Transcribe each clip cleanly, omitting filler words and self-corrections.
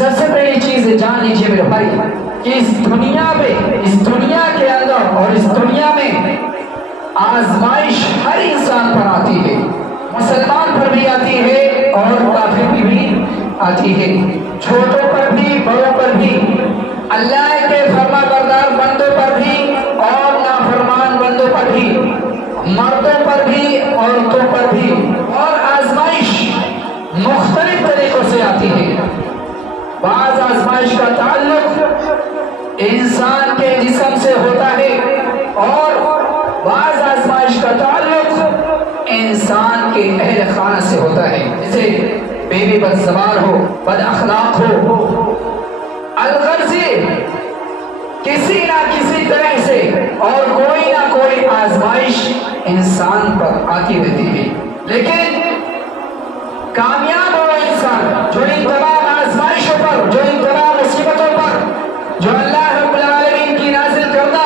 سب سے پہلی چیز جان لیجیے میرے بھائی کہ اس دنیا کے اندر اور اس دنیا میں آزمائش ہر انسان پر آتی ہے، مسلمان پر بھی آتی ہے اور کافر کی بھی آتی ہے، چھوٹوں پر بھی بڑوں پر بھی، اللہ کے فرما بردار بندوں پر بھی اور نافرمان بندوں پر بھی، مردوں پر بھی عورتوں پر بھی، اور آزمائش مختلف طریقوں سے آتی ہے۔ بعض آزمائش کا تعلق انسان کے جسم سے ہوتا ہے اور بعض آزمائش کا تعلق انسان کے اہل خانہ سے ہوتا ہے، جیسے بیوی بد زبان ہو، بد اخلاق ہو، الغرض کسی نہ کسی طرح سے اور کوئی نہ کوئی آزمائش انسان پر آتی رہتی ہے، لیکن کامیاب ہو انسان جو ان تمام آزمائشوں پر، جو ان تمام مصیبتوں پر، جو اللہ رب العالمین کی نازل کردہ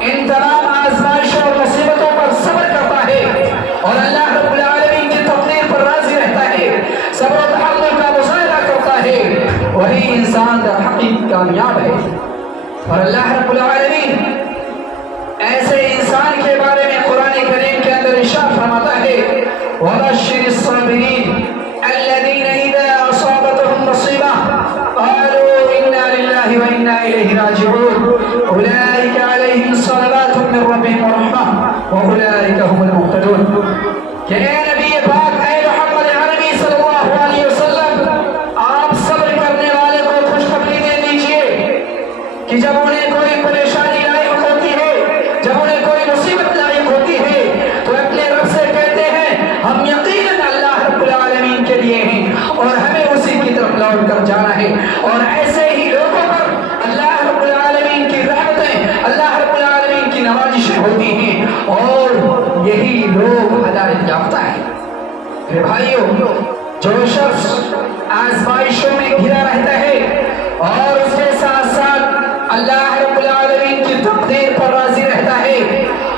ان تمام آزمائشوں اور مصیبتوں پر صبر کرتا ہے اور اللہ رب العالمین کی تقدیر پر راضی رہتا ہے، صبر و تحمل کا مظاہرہ کرتا ہے، وہی انسان در حقیقت کامیاب ہے۔ اور اللہ رب العالمین ایسے انسان کے بارے میں قرآن کریم کے اندر ارشاد فرماتا ہے وَبَشِّرِ الصَّابِرِينَ الَّذِينَ إِذَا أَصَابَتْهُم مُّصِيبَةٌ قَالُوا إِنَّا لِلَّهِ وَإِنَّا إِلَيْهِ رَاجِعُونَ أُولَٰئِكَ عَلَيْهِمْ صَلَوَاتٌ مِّن رَّبِّهِمْ وَرَحْمَةٌ وَأُولَٰئِكَ هُمُ الْمُهْتَدُونَ کہ اے نبی پاک، اے محمد عربی صلی اللہ علیہ وسلم، آپ صبر کرنے والے کو خوشخبری دے دیجئے کہ جب انہیں کوئی پریشانی لاحق ہوتی ہے، جب انہیں کوئی مصیبت لاحق ہوتی ہے تو اپنے رب سے کہتے ہیں ہم یقیناً اللہ رب العالمین کے لیے ہیں اور ہمیں اسی کی طرف لوٹ کر جانا ہے، اور ایسے ہی لوگوں پر اللہ رب العالمین کی رحمتیں، اللہ رب العالمین کی نوازشیں ہوتی ہیں اور یہی لوگ ہدایت یافتہ ہیں۔ میرے بھائیوں، جو شخص آزمائشوں میں گھرا رہتا ہے اور اس کے ساتھ ساتھ اللہ رب العالمین کی تقدیر پر راضی رہتا ہے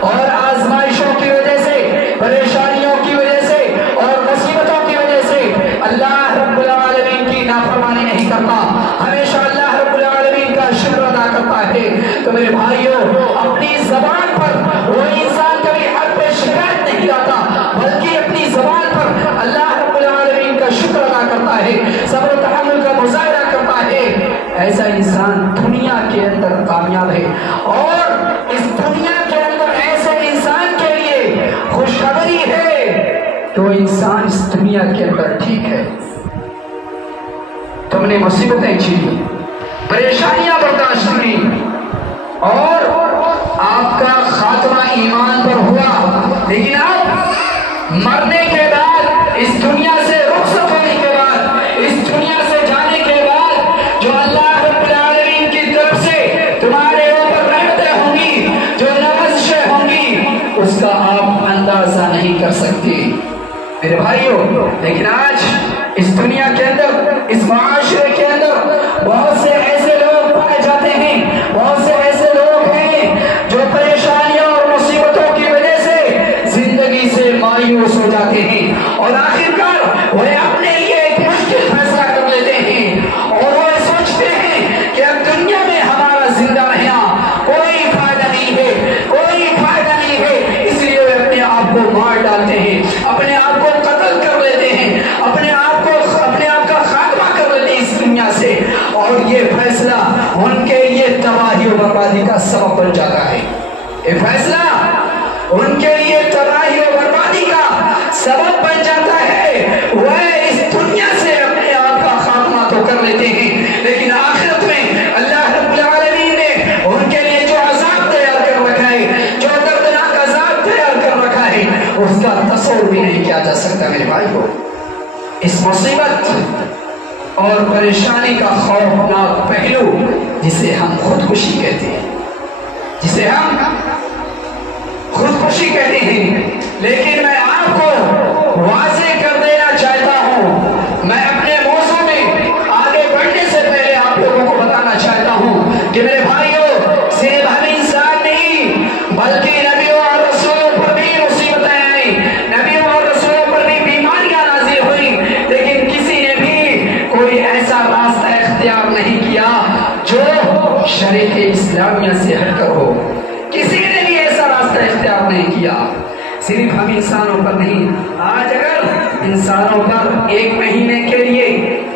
اور آزمائشوں کی وجہ سے، پریشانیوں کی وجہ سے اور مصیبتوں کی وجہ سے اللہ رب العالمین کی نافرمانی نہیں کرتا، ہمیشہ اللہ رب العالمین کا شکر ادا کرتا ہے، تو میرے بھائیوں، اپنی زبان پر وہ انسان کبھی حق پہ شکایت نہیں لاتا، بلکہ اپنی زبان پر اللہ رب العالمین کا شکر ادا کرتا ہے، صبر و تحمل کا مظاہرہ کرتا ہے، ایسا انسان دنیا کے اندر کامیاب ہے۔ اور اس دنیا کے اندر ایسے انسان کے لیے خوشخبری ہے کہ وہ انسان اس دنیا کے اندر ٹھیک ہے، تم نے مصیبتیں جھیلی، پریشانیاں برداشت کی اور آپ کا خاتمہ ایمان پر ہوا، لیکن اب مرنے کے بعد، اس دنیا سے رخصت ہونے کے بعد، اس دنیا سے جانے کے بعد جو اللہ رب العالمین کی طرف سے تمہارے اوپر رحمتیں ہوں گی، جو نوازشیں ہوں گی، اس کا آپ اندازہ نہیں کر سکتے میرے بھائیوں۔ لیکن آج اس دنیا کے اندر، اس معاشرے کے اندر بہت سے ایسے لوگ پائے جاتے ہیں، بہت سے ایسے لوگ ہیں جو پریشانیوں اور مصیبتوں کی وجہ سے زندگی سے مایوس ہو جاتے ہیں اور آخرکار وہ اپنے لیے ایک مشکل فیصلہ کر لیتے ہیں اور وہ سوچتے ہیں کہ اب دنیا میں ہمارا زندہ رہنا کوئی فائدہ نہیں ہے، کوئی فائدہ نہیں ہے، اس لیے وہ اپنے آپ کو مار ڈالتے ہیں، اپنے آپ کو قتل کر لیتے ہیں، اپنے آپ کا خاتمہ کر لیتے ہیں اس دنیا سے، اور یہ فیصلہ ان کے لیے تباہی و بربادی کا سبب بن جاتا ہے۔ یہ فیصلہ ان کے لیے تباہی و بربادی کا سبب بن جاتا ہے، وہ اس دنیا سے اپنے آپ کا خاتمہ تو کر لیتے ہیں، لیکن آخرت میں اللہ رب العالمین نے ان کے لیے جو عذاب تیار کر رکھا ہے، جو دردناک عذاب تیار کر رکھا ہے، اس کا تصور بھی نہیں کیا جا سکتا میرے بھائی کو۔ اس مصیبت اور پریشانی کا خوفناک پہلو جسے ہم خودکشی کہتے ہیں، جسے ہم خودکشی کہتے ہیں، لیکن میں آپ کو واضح کر دینا چاہتا ہوں، میں اپنے موضوع میں آگے بڑھنے سے پہلے آپ لوگوں کو بتانا چاہتا ہوں کہ میرے بھائیوں، صرف ہم انسان نہیں بلکہ نبیوں اور رسولوں پر بھی مصیبتیں آئیں، نبیوں اور رسولوں پر بھی بیماریاں نازل ہوئیں، لیکن کسی نے بھی کوئی ایسا راستہ اختیار نہیں کیا جو شریعت اسلامیہ سے ہٹ کر ہو. کسی نے بھی ایسا راستہ اختیار نہیں کیا. صرف ہم انسانوں پر نہیں، آج اگر انسانوں پر 1 مہینے کے لیے،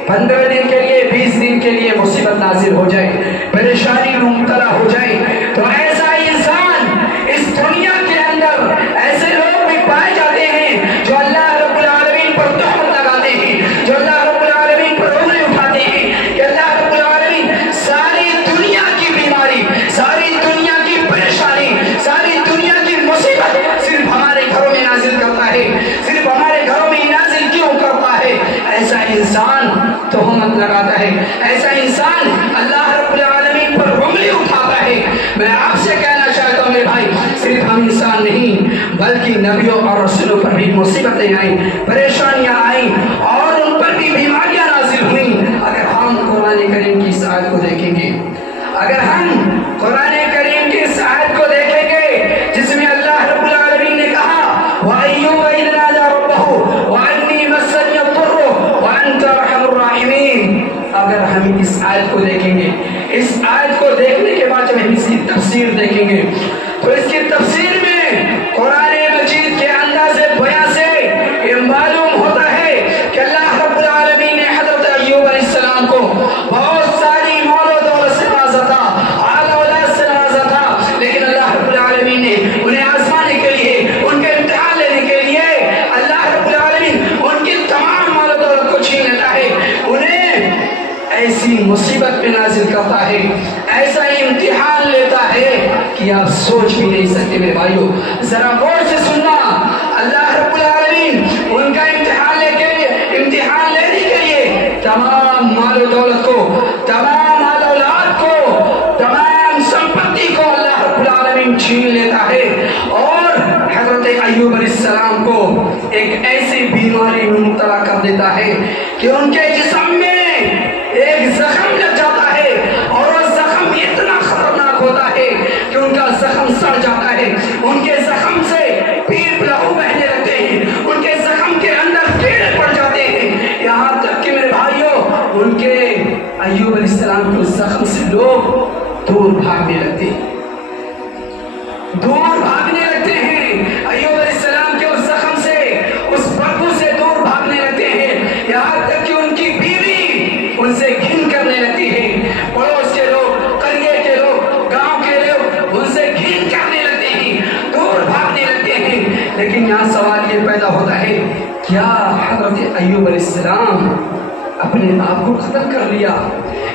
15 دن کے لیے، 20 دن کے لیے مصیبت نازل ہو جائے، پریشانی میں مبتلا ہو جائے، تو ایسا انسان اس دنیا کے اندر ایسے لوگ بھی پائے جاتے ہیں جو اللہ رب العالمین پر تہمت لگاتے ہیں، جو اللہ رب العالمین پر انگلی اٹھاتے ہیں کہ اللہ رب العالمین ساری دنیا کی بیماری، ساری دنیا کی پریشانی، ساری دنیا کی مصیبت صرف ہمارے گھروں میں نازل کرتا ہے، صرف ہمارے گھروں میں نازل کیوں کرتا ہے؟ ایسا انسان تہمت لگاتا ہے، ایسا انسان اللہ رب العالمین پر انگلی اٹھاتا ہے. میں آپ سے کہنا چاہتا ہوں میرے بھائی، صرف ہم انسان نہیں بلکہ نبیوں اور رسولوں پر بھی مصیبتیں آئیں، پریشانیاں آئیں اور ان پر بھی بیماریاں نازل ہوئیں. اگر ہم قرآن کریم کی اس آیت کو دیکھیں گے، اگر ہم قرآن کریم کی اس آیت کو دیکھیں گے جس میں اللہ رب العالمین نے کہا وَأَيُّوبَ إِذْ نَادَىٰ رَبَّهُ وَأَنِّي مَسَّنِيَ الضُّرُّ وَأَنْتَ أَرْحَمُ الرَّاحِمِينَ، اگر ہم اس آیت کو دیکھیں گے، اس آیت کو دیکھنے کے بعد جب ہم اس کی تفسیر دیکھیں گے تو اس کی تفسیر میں قرآن مجید کے انداز بیان سے یہ معلوم ہوتا ہے کہ اللہ رب العالمین نے حضرت ایوب علیہ السلام کو بہت ساری مال و دولت سے نوازا تھا، اعلی اولاد سے نوازا تھا، لیکن اللہ رب العالمین نے انہیں آزمانے کے لیے، ان کے امتحان لینے کے لیے اللہ رب العالمین ان کی تمام مال و دولت کو چھین لیتا ہے، انہیں ایسی مصیبت پہ نازل کرتا ہے، ایسا امتحان لیتا ہے کہ آپ سوچ بھی نہیں سکتے. میرے بھائیو ذرا غور سے سننا، اللہ رب العالمین ان کا امتحان لینے کے لیے تمام مال و دولت کو، تمام مال اولاد کو، تمام سمپتی کو اللہ رب العالمین چھین لیتا ہے اور حضرت ایوب علیہ السلام کو ایک ایسی بیماری میں مبتلا کر دیتا ہے کہ ان کے جسم میں ایک زخم لگ جاتا ہے اور وہ زخم اتنا خطرناک ہوتا ہے کہ ان کا زخم سڑ جاتا ہے، ان کے زخم سے پیپ لہو بہنے لگتے ہیں، ان کے زخم کے اندر کیڑے پڑ جاتے ہیں، یہاں تک کہ میرے بھائیوں ان کے ایوب علیہ السلام کے زخم سے لوگ دور بھاگنے لگتے ہیں، دور بھاگنے لگتے ہیں، ایوب علیہ السلام کے اس زخم سے، اس بدبو سے دور بھاگنے لگتے ہیں، یہاں تک کہ ان کی بیوی ان سے گھن کرنے لگتی ہے، پڑوس کے لوگ، قریے کے لوگ، گاؤں کے لوگ ان سے گھن کرنے لگتے ہیں، دور بھاگنے لگتے ہیں. لیکن یہاں سوال یہ پیدا ہوتا ہے کیا حضرت ایوب علیہ السلام اپنے آپ کو ختم کر لیا؟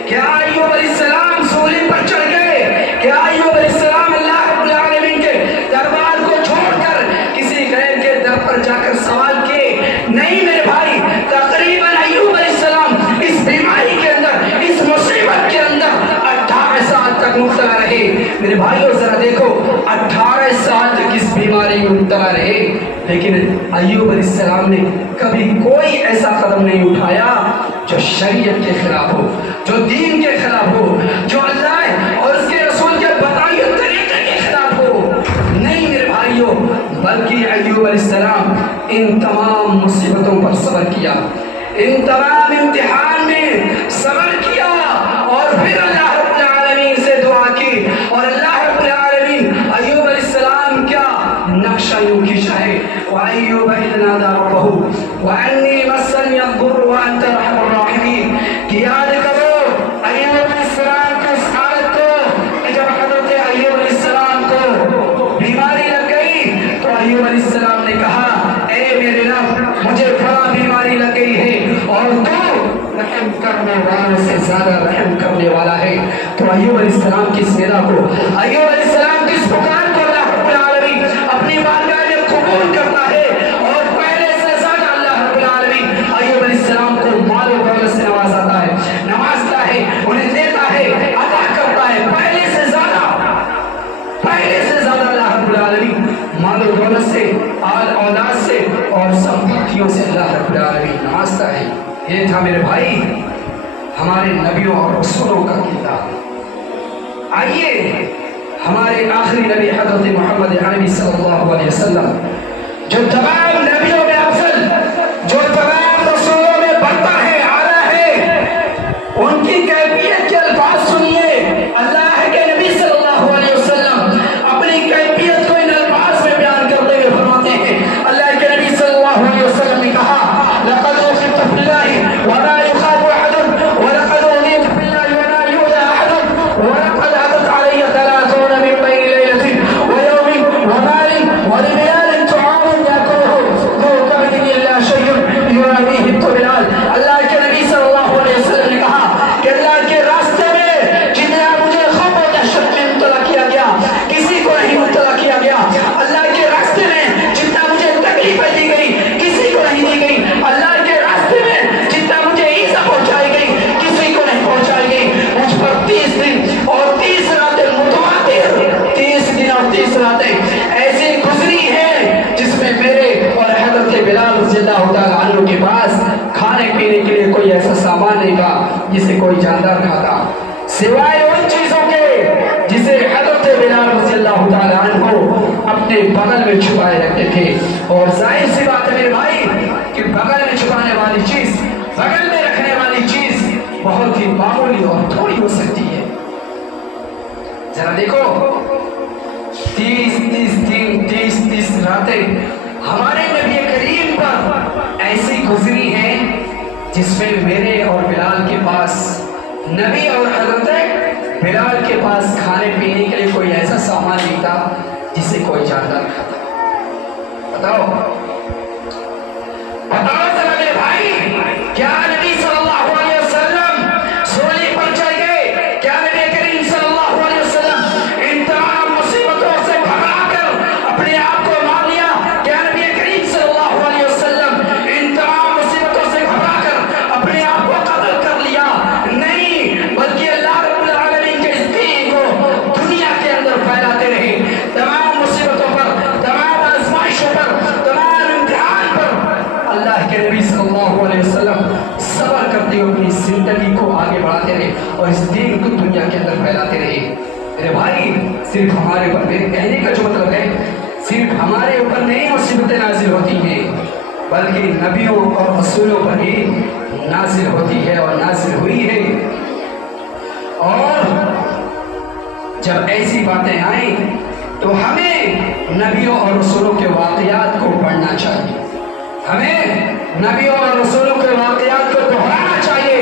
کیا ایوب علیہ السلام سولی پر چڑھ گئے؟ کیا ایوب علیہ السلام اللہ رب العالمین کے دربار کو چھوڑ کر کسی غیر کے در پر جا کر سوال کیے؟ نہیں میرے بھائی، تقریباً ایوب علیہ السلام اس بیماری کے اندر، اس مصیبت کے اندر 18 سال تک مبتلا رہے. میرے بھائیو ذرا دیکھو، 18 سال تک اس بیماری میں مبتلا رہے، لیکن ایوب علیہ السلام نے کبھی کوئی ایسا قدم نہیں اٹھایا جو شریعت کے خلاف ہو، جو دین کے خلاف ہو، جو اللہ اور اس کے رسول کے بتائے طریقے کے خلاف ہو. نہیں میرے بھائیو، بلکہ ایوب علیہ السلام ان تمام مصیبتوں پر صبر کیا، ان تمام امتحان میں صبر کیا اور پھر اللہ رب العالمین سے دعا کی، اور اللہ رب العالمین ایوب علیہ السلام کیا نقشہ یوں کھینچا ہے وَأَيُّوبَ إِذْ نَادَىٰ رَبَّهُ وَأَنِّي مَسَّنِيَ الضُّرُّ وَأَنْتَ أَرْحَمُ الرَّاحِمِينَ. کہ یاد کرو ایوب علیہ السلام کی اس حالت کو کہ جب حضرت ایوب علیہ السلام کو بیماری لگ گئی تو ایوب علیہ السلام نے کہا اے میرے رب مجھے بڑا بیماری لگ گئی ہے اور تو رحم کرنے والوں سے زیادہ رحم کرنے والا ہے. تو ایوب علیہ السلام کی اس ندا کو، ایوب علیہ السلام کی اس پکار کو اللہ رب العالمین اپنی بارگاہ میں قبول کرتا ہے اور پہلے سے زیادہ اللہ رب العالمین ایوب علیہ السلام کو مال و دولت سے نوازتا ہے، نوازتا ہے، انہیں دیتا ہے، عطا کرتا ہے، پہلے سے زیادہ اللہ رب العالمین مال و دولت سے، آل اولاد سے اور سمپتیوں سے اللہ رب العالمین نوازتا ہے. یہ تھا میرے بھائی ہمارے نبیوں اور رسولوں کا کردار. آئیے ہمارے آخری نبی حضرت محمد عربی صلی اللہ علیہ وسلم جو تمام نبیوں میں افضل، جو تمام رسولوں میں برتر ہے، اعلیٰ ہے، ان کی کر کھاتا سوائے ان چیزوں کے جسے حضرت بلال رضی اللہ تعالیٰ عنہ اپنے بغل میں چھپائے رکھتے تھے. اور ظاہر سی بات ہے میرے بھائی کہ بغل میں چھپانے والی چیز، بغل میں رکھنے والی چیز بہت ہی معمولی اور تھوڑی ہو سکتی ہے. ذرا دیکھو 30 راتیں ہمارے نبی کریم پر ایسی گزری ہیں جس میں میرے اور بلال کے پاس، نبی اور حضرت بلال کے پاس کھانے پینے کے لیے کوئی ایسا سامان نہیں تھا جسے کوئی جانتا نہ تھا. بتاؤ ذرا میرے بھائی، کیا نبی صلی اللہ علیہ وسلم سولی پر چڑھ گئے؟ کیا نبی کریم صلی اللہ علیہ وسلم ان تمام مصیبتوں سے گھبرا کر اپنے آپ کو مار لیا؟ کیا نبی کریم صلی اللہ علیہ وسلم ان تمام مصیبتوں سے گھبرا کر اپنے آپ کو قتل کر لیا؟ نہیں، بلکہ اللہ رب العالمین کے اس دین کو دنیا کے اندر پھیلاتے رہے. تمام مصیبتوں پر، تمام آزمائشوں پر، تمام امتحان پر اللہ کے نبی صلی اللہ علیہ وسلم صبر کرتے ہوئے اپنی زندگی کو آگے بڑھاتے رہے اور اس دین کو دنیا کے اندر پھیلاتے رہے. میرے بھائی، صرف ہمارے اوپر، میرے کہنے کا جو مطلب ہے صرف ہمارے اوپر نہیں مصیبتیں نازل ہوتی ہیں بلکہ نبیوں اور رسولوں پر بھی نازل ہوتی ہے اور نازل ہوئی ہے. اور جب ایسی باتیں آئیں تو ہمیں نبیوں اور رسولوں کے واقعات کو پڑھنا چاہیے. ہمیں نبیوں اور رسولوں کے واقعات کو دہرانا چاہیے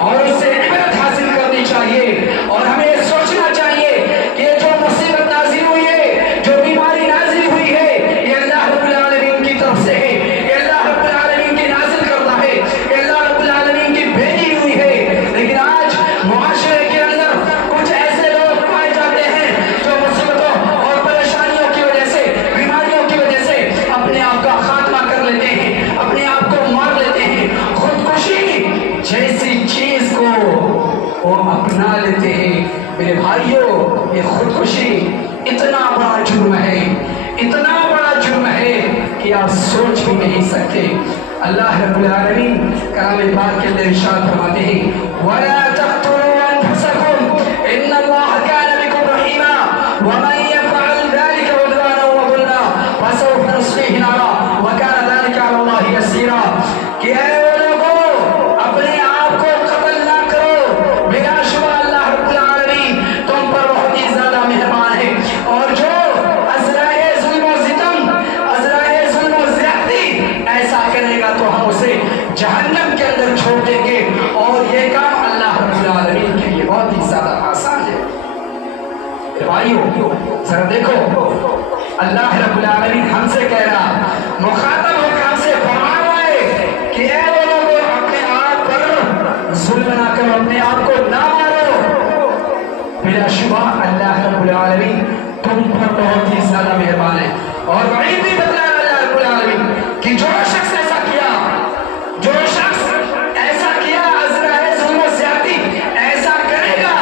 اور اس سے عبرت حاصل کرنی چاہیے. اور ہمیں یہ سوچنا چاہیے کہ جو مصیبت نازل ہوئی ہے، جو بیماری نازل ہوئی ہے، یہ اللہ رب العالمین کی طرف سے ہے، یہ اللہ رب العالمین کی نازل کرتا ہے، یہ اللہ رب العالمین کی بھیجی ہوئی ہے. لیکن آج معاشرے کے اندر کچھ ایسے لوگ پائے جاتے ہیں جو مصیبتوں اور پریشانیوں کی وجہ سے، بیماریوں کی وجہ سے اپنے آپ کا خاتمہ کر لیتے ہیں، اپنے آپ کو مار لیتے ہیں. خودکشی جیسی چیز کو وہ اپنا لیتے ہیں. میرے بھائیوں، یہ خودکشی اتنا بڑا جرم ہے، اتنا بڑا جرم ہے کہ آپ سوچ بھی نہیں سکتے. اللہ رب العالمین کلام پاک کے اندر ارشاد فرماتے ہیں وَلَا تَقْتُلُوا أَنفُسَكُمْ إِنَّ اللَّهَ كَانَ بِكُمْ رَحِيمًا وَمَن يَفْعَلْ ذَلِكَ عُدْوَانًا وَظُلْمًا فَسَوْفَ نُصْلِيهِ نَارًا وَكَانَ ذَلِكَ عَلَى اللَّهِ يَسِيرًا. کہ اے لوگوں، اپنے آپ کو قتل نہ کرو، بلا شبہ اللہ رب العالمین تم پر بہت ہی زیادہ مہربان ہے. اور جو ازرائے ظلم و ستم، ازرائے ظلم و زیادتی ایسا کرے گا تو ہم اسے جہنم کے اندر چھوڑ دیں گے. اور یہ کام اللہ رب العالمین کے لیے بہت ہی زیادہ آسان ہے. بھائیو ذرا دیکھو، اللہ رب العالمین ہم سے کہہ رہا، مخاطب ہو کر ہم سے فرما رہا ہے کہ اے وہ لوگوں، اپنے آپ پر ظلم نہ کرو، اپنے آپ کو نہ مارو. بلا شبہ اللہ رب العالمین تم پر بہت ہی زیادہ مہربان ہے. اور وعید بھی بتلا اللہ رب العالمین کہ جو شخص ایسا کیا، جو شخص ایسا کیا، ازرائے ظلم و زیادتی ایسا کرے گا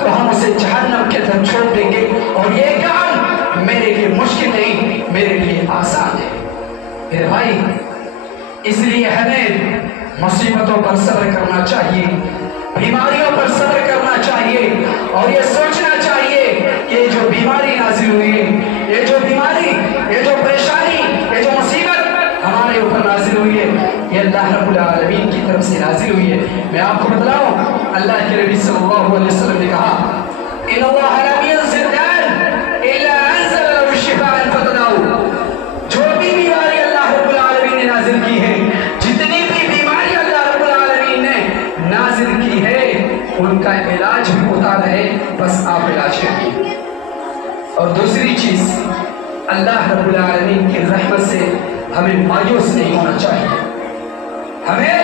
تو ہم اسے جہنم کے اندر چھوڑ دیں گے. اور یہ کام میرے لیے مشکل نہیں، میرے لیے آسان ہے. میرے بھائی، اس لیے ہمیں مصیبتوں پر صبر کرنا چاہیے، بیماریوں پر صبر کرنا چاہیے اور یہ سوچنا چاہیے کہ جو بیماری نازل ہوئی ہے، یہ جو بیماری، یہ جو پریشانی، یہ جو مصیبت ہمارے اوپر نازل ہوئی ہے، یہ اللہ رب العالمین کی طرف سے نازل ہوئی ہے. میں آپ کو بتلاؤں، اللہ کے نبی صلی اللہ علیہ وسلم نے کہا إِنَّ اللَّهَ لَمْ يَنزِلْ دَاءً إِلَّا أَنزَلَ لَهُ شِفَاءً فَتَدَاوَوْا. جو بھی بیماری اللہ رب العالمین نے نازل کی ہے، جتنی بھی بیماری اللہ رب العالمین نے نازل کی ہے، ان کا علاج بھی ہوتا ہے، بس آپ علاج کریے. اور دوسری چیز، اللہ رب العالمین کی رحمت سے ہمیں مایوس نہیں ہونا چاہیے. ہمیں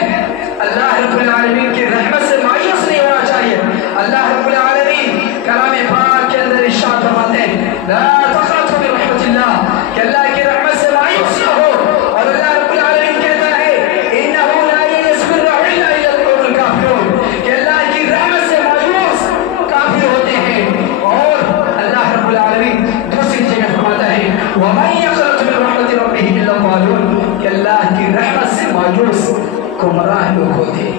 اللہ رب العالمین کی رحمت سے مایوس نہیں ہونا چاہیے. اللہ رب العالمین کلام پاک کے اندر ارشاد فرماتے ہیں لا تقنطوا من رحمت اللہ، کہ اللہ کی رحمت سے مایوس نہ ہو. اور اللہ رب العالمین کہتا ہے انه لا يئس من روح الله الا القوم الكافرون، کہ اللہ کی رحمت سے مایوس کافر ہوتے ہیں. اور اللہ رب العالمین دوسری جگہ فرماتا ہے ومن يقنط من رحمت ربه الا الضالون، کہ اللہ کی رحمت سے مایوس گمراہ لوگ ہوتے ہیں.